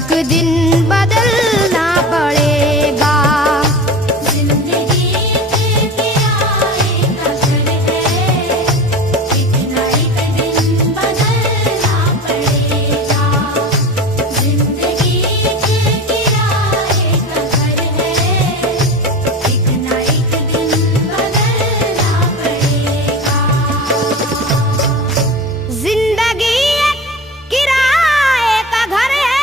एक दिन बदलना पड़ेगा। जिंदगी एक किराए का घर है, एक ना एक दिन बदलना पड़ेगा। जिंदगी एक किराए का घर है, एक ना एक दिन बदलना पड़ेगा। जिंदगी एक किराए का घर है,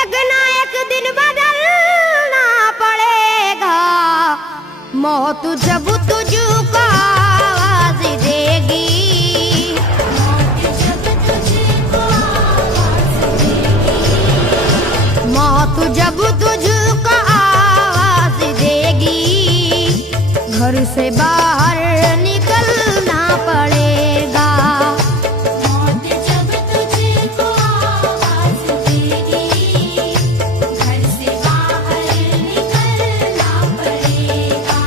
एक ना एक दिन बदलना पड़ेगा। मौत जब तुझको आवाज देगी, मौत जब तुझको आवाज देगी, मौत जब तुझको आवाज देगी, घर से बाहर निकलना पड़ेगा। मौत जब तुझको आवाज देगी, घर से बाहर निकलना पड़ेगा।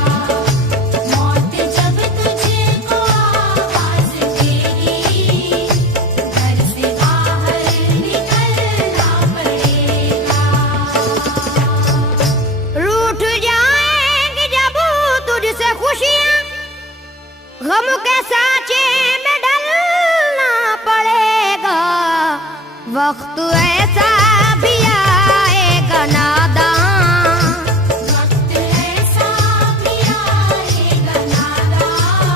मौत जब तुझको आवाज देगी, घर से बाहर निकलना पड़ेगा। रूठ जाएंगी जब तुझसे खुशियां, गम के साँचे में ढलना पड़ेगा। वक्त ऐसा भी आएगा नादान, वक्त ऐसा भी आएगा नादान,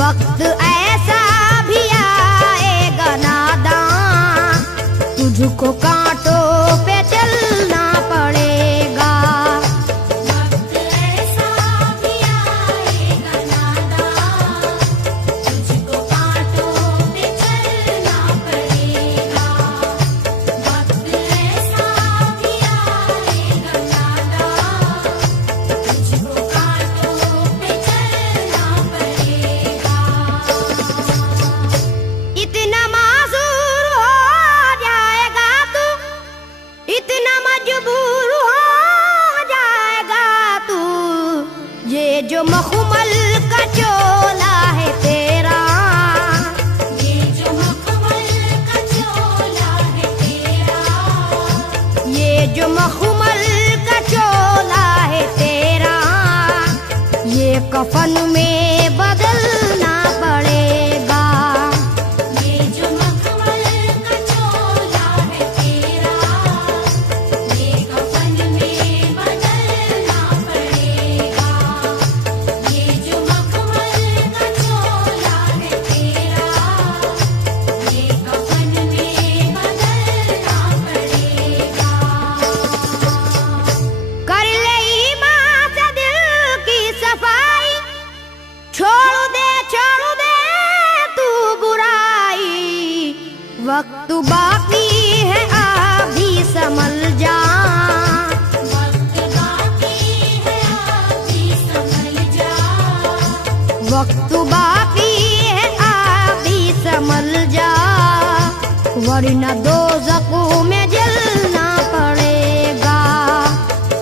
वक्त ऐसा भी आएगा नादान, तुझको कांटों पे चलना पड़ेगा। वक्त ऐसा भी आएगा नादान, तुझको कांटों पे चलना पड़ेगा। वक्त ऐसा भी आएगा नादान, तुझको कांटों पे चलना पड़ेगा। इतना मासूर हो जाएगा तू, इतना मजबूर हो जाएगा तू, ये जो मखमल का चोला है तेरा, ये जो मखमल का चोला है तेरा, ये जो मखमल का चोला है तेरा, ये कफन में बदलना पड़ेगा। ये जो मखमल का चोला है तेरा, ये कफन में बदलना पड़ेगा। ये जो मखमल का चोला है तेरा, ये कफन में बदलना पड़ेगा। कर ले ईमान से दिल की सफाई, छोड़ दे तू बुराई। वक्त बाकी है अभी संभल जा, वक्त बाकी है अभी संभल जा, वक्त बाकी है अभी संभल जा, वरना दोज़ख में जलना पड़ेगा।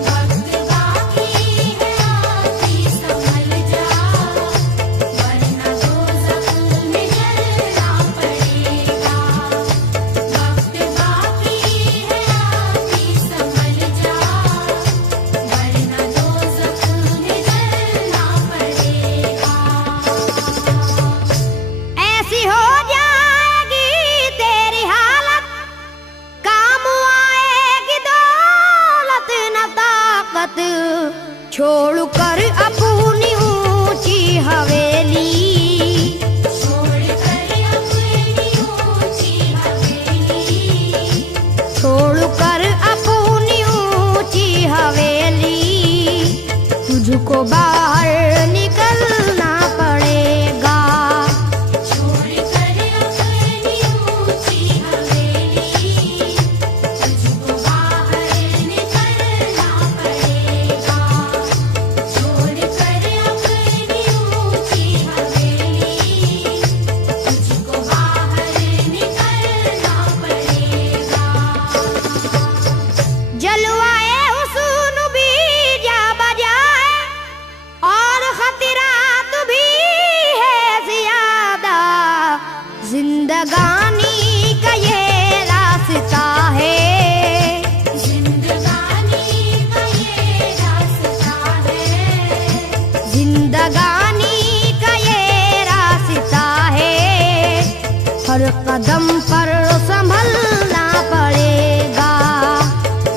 वक्त बाकी है अभी संभल जा, वरना दोज़ख में जलना पड़ेगा। वक्त बाकी है अभी संभल जा, वरना दोज़ख में जलना पड़ेगा। ऐसी हो जाएगी तेरी हालत, काम आएगी दौलत न ताकत, छोड़ कर अपनी ऊंची हवेली, छोड़ कर अपनी ऊंची हवेली, छोड़ कर अपनी ऊंची हवेली, तुझको बाहर निकलना पड़ेगा। छोड़ कर अपनी ऊंची हवेली, तुझको बाहर निकलना पड़ेगा। छोड़ कर अपनी ऊंची हवेली, तुझको बाहर निकलना पड़ेगा। जलवाए हुस्न भी जा बजाए और जिंदगानी का ये रास्ता है, हर कदम पर संभलना पड़ेगा।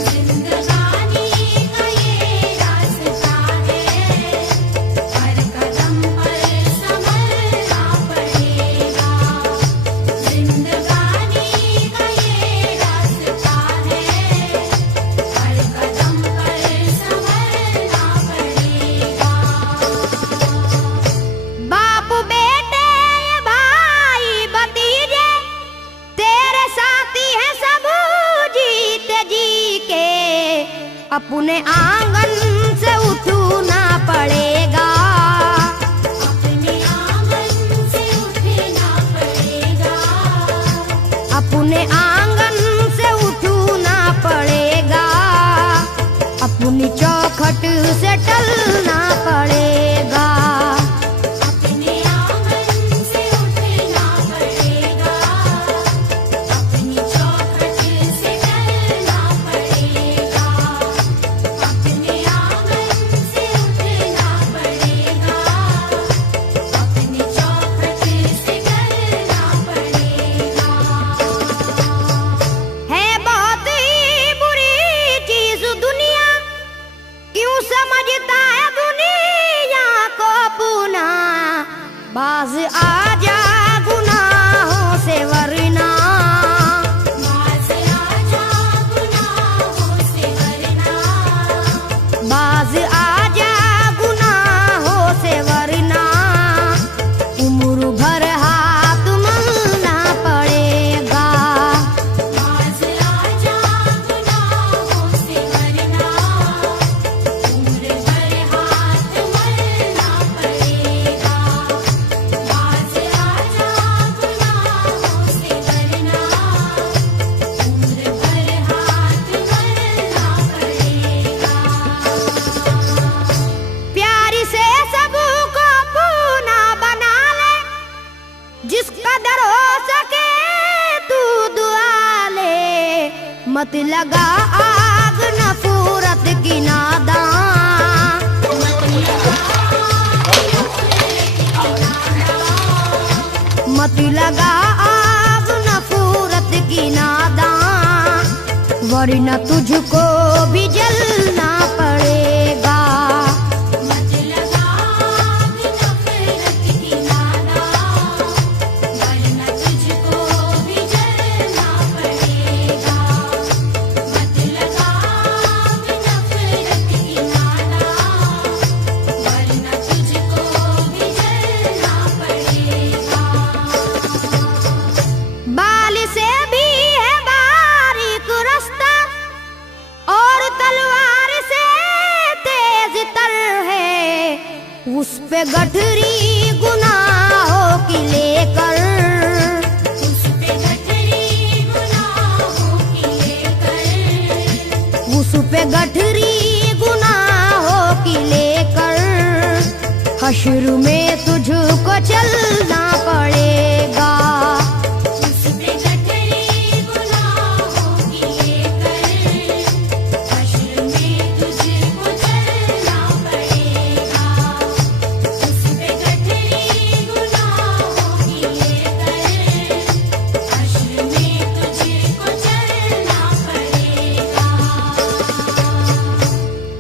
जिंदगानी का ये रास्ता है, हर कदम पर संभलना पड़ेगा। जिंदगानी का ये रास्ता है, हर कदम पर संभलना पड़ेगा। बाप बेटे भाई भतीजे तेरे साथी हैं सब जीते जी के, अपने आंगन से उठना पड़ेगा। अपने आंगन से उठना पड़ेगा। अपने आंगन से उठना पड़ेगा, अपनी चौखट से टलना पड़ेगा। अपने आंगन से उठना पड़ेगा, अपनी चौखट से टलना पड़ेगा। अपने आंगन से उठना पड़ेगा, अपनी चौखट से टलना पड़ेगा। है बहुत ही बुरी चीज दुनिया, क्यों समझता है दुनिया को पुना। बाज आजा गुनाहों से वरना, बाज आजा गुनाहों से वरना। बाज आजा गुनाहों से वरना, उम्र भर हाथ मलना पड़ेगा। बाज आजा गुनाहों से वरना, उम्र भर हाथ मलना पड़ेगा। बाज आजा गुनाहों से वरना, उम्र भर हाथ मलना पड़ेगा। प्यार से सबको पूना बना ले, जिस कदर हो सके तू दुआ ले। मत लगा आग नफरत की नादान, मत लगा आग नफरत की नादान, वरना तुझको भी जलना पड़ेगा। मत लगा आग नफरत की नादान, वरना तुझको भी जलना पड़ेगा। मत लगा आग नफरत की नादान, वरना तुझको भी जलना पड़ेगा। बाल से भी है बारीक रास्ता, और तलवार से तेज तर है। उस पे गठरी गुनाहों की लेकर, उस पे गठरी गुनाहों की लेकर, उस पे गठरी गुनाहों की लेकर, हश्र में तुझको चलना पड़ेगा। उस पे गठरी गुनाहों की लेकर, हश्र में तुझको चलना पड़ेगा। उस पे गठरी गुनाहों की लेकर, हश्र में तुझको चलना पड़ेगा।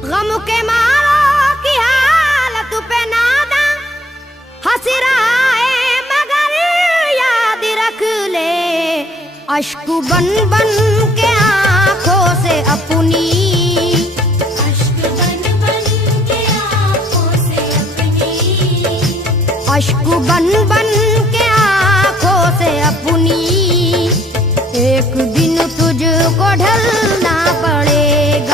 गम के मारों की हालत पे नादा हंस रहा है, मगर याद रख ले, अश्क बन बन के आंखों से अपनी, अश्क बन बन के आँखों से अपनी, अश्क बन बन के आंखों से अपनी, एक दिन तुझको ढलना पड़ेगा।